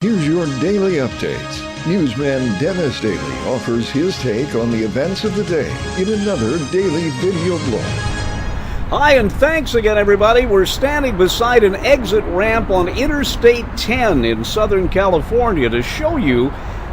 Here's your daily updates. Newsman Dennis Daily offers his take on the events of the day in another daily video blog. Hi, and thanks again, everybody. We're standing beside an exit ramp on Interstate 10 in Southern California to show you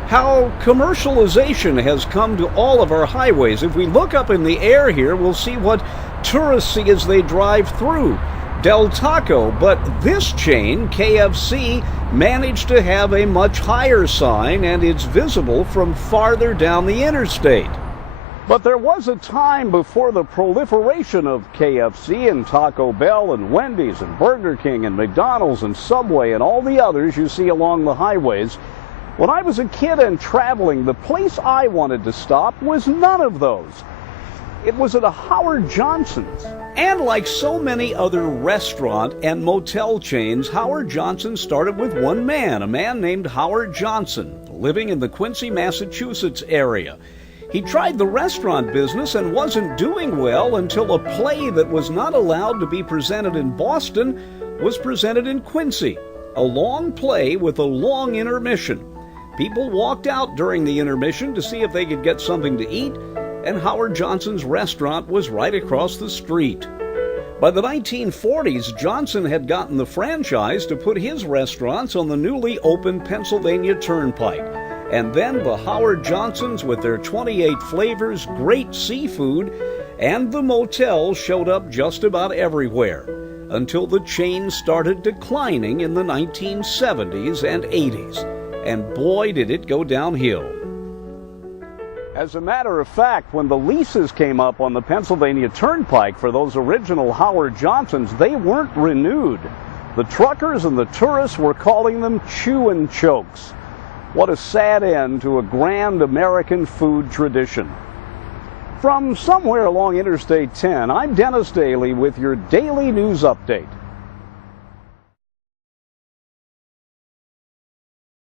how commercialization has come to all of our highways. If we look up in the air here, we'll see what tourists see as they drive through Del Taco, but this chain, KFC, managed to have a much higher sign, and it's visible from farther down the interstate. But there was a time before the proliferation of KFC and Taco Bell and Wendy's and Burger King and McDonald's and Subway and all the others you see along the highways. When I was a kid and traveling, the place I wanted to stop was none of those. It was at a Howard Johnson's. And like so many other restaurant and motel chains, Howard Johnson started with one man, a man named Howard Johnson, living in the Quincy, Massachusetts area. He tried the restaurant business and wasn't doing well until a play that was not allowed to be presented in Boston was presented in Quincy. A long play with a long intermission. People walked out during the intermission to see if they could get something to eat, and Howard Johnson's restaurant was right across the street. By the 1940s, Johnson had gotten the franchise to put his restaurants on the newly opened Pennsylvania Turnpike. And then the Howard Johnsons with their 28 flavors, great seafood, and the motel showed up just about everywhere, until the chain started declining in the 1970s and 80s. And boy, did it go downhill. As a matter of fact, when the leases came up on the Pennsylvania Turnpike for those original Howard Johnsons, they weren't renewed. The truckers and the tourists were calling them chew and chokes. What a sad end to a grand American food tradition. From somewhere along Interstate 10, I'm Dennis Daily with your daily news update.